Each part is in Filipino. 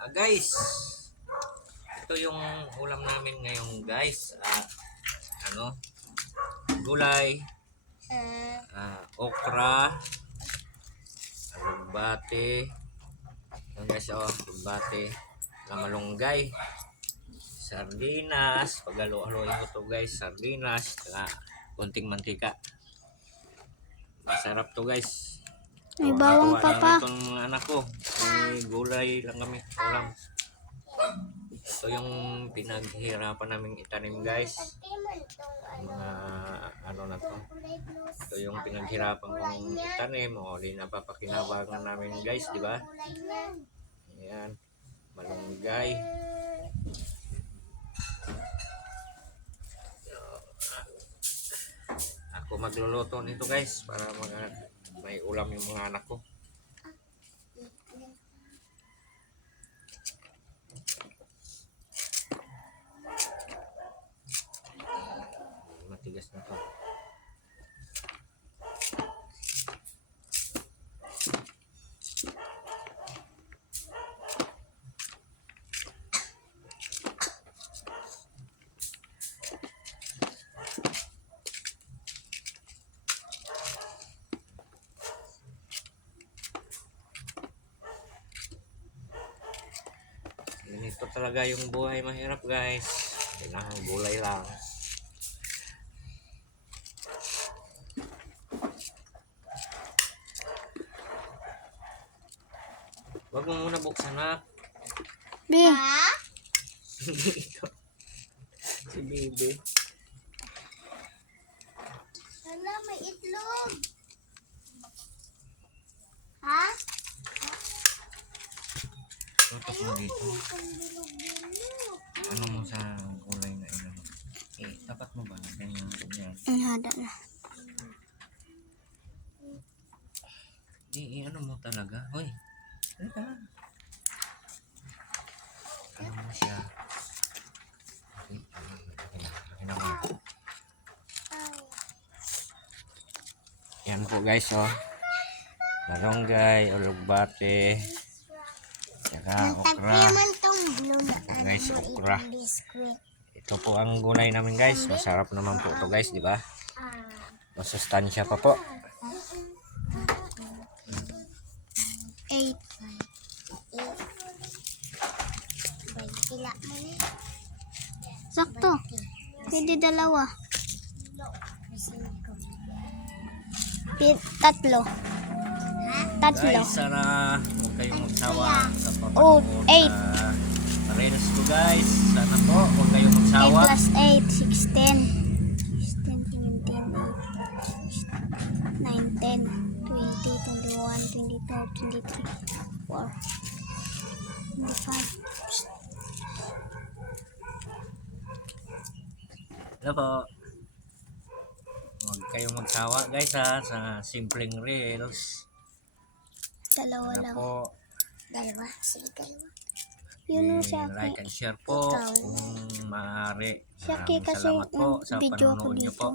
Guys, ito yung ulam namin ngayon guys. Gulay, okra, alugbate. Yan guys, alugbate, malunggay, sardinas. Pagalo-haloin ko to guys, sardinas, saka kunting mantika. Masarap to guys. May bawang pa pa. Itong mga anak ko, may gulay lang kami ulam. Ito yung pinaghirapan namin itanim guys. Mga ano na to. Ito yung pinaghirapan kong itanim. Di napapakinabangan namin guys, di ba? Ayan, malunggay. Ako magluluto nito guys para may ulam yung mga anak ko. Matigas na to. Ganito talaga yung buhay, mahirap guys. Kailangan gulay lang. Wag mo muna buksan na. Bi. Si Bibi. Wala, may itlog. Ha? Tutok mo dito. Ano mo sa gulay na ilan? Tapat mo ba? Ganyan. Hada na. Ano mo talaga? Hoy. Halika. Ano mo siya? Ano mo? Yan po guys, malunggay, alugbate, saka okra. Guys, okra. Ito po ang gulay namin guys. Masarap naman po ito guys, di ba? Masustansya pa po. 8. Sakto. Pwede dalawa. Tatlo. Guys, sana huwag kayong magsawa sa Oh, papanood 8. sa Reels ko guys. Sana po huwag kayong 8 magsawa. plus 8, 16. 16, 17, 9, 10, 20, 21, 22, 23, 4, 25. Ano po? Huwag kayong magsawa guys sa simpleng Reels. Dalawa Ano lang. po? Dalawa? Sige, dalawa. Yun siya. Like and share po Ikaw. kung maaari. Siyaki Maraming kasi salamat po sa video ako panonood niyo dito. po.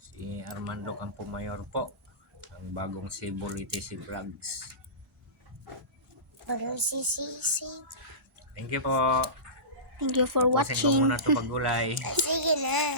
Si Armando Campo Mayor po, ang bagong Cebu Litisi Vlogs. Thank you po. Thank you for Tapusin ko watching. muna ito paggulay. Sige na.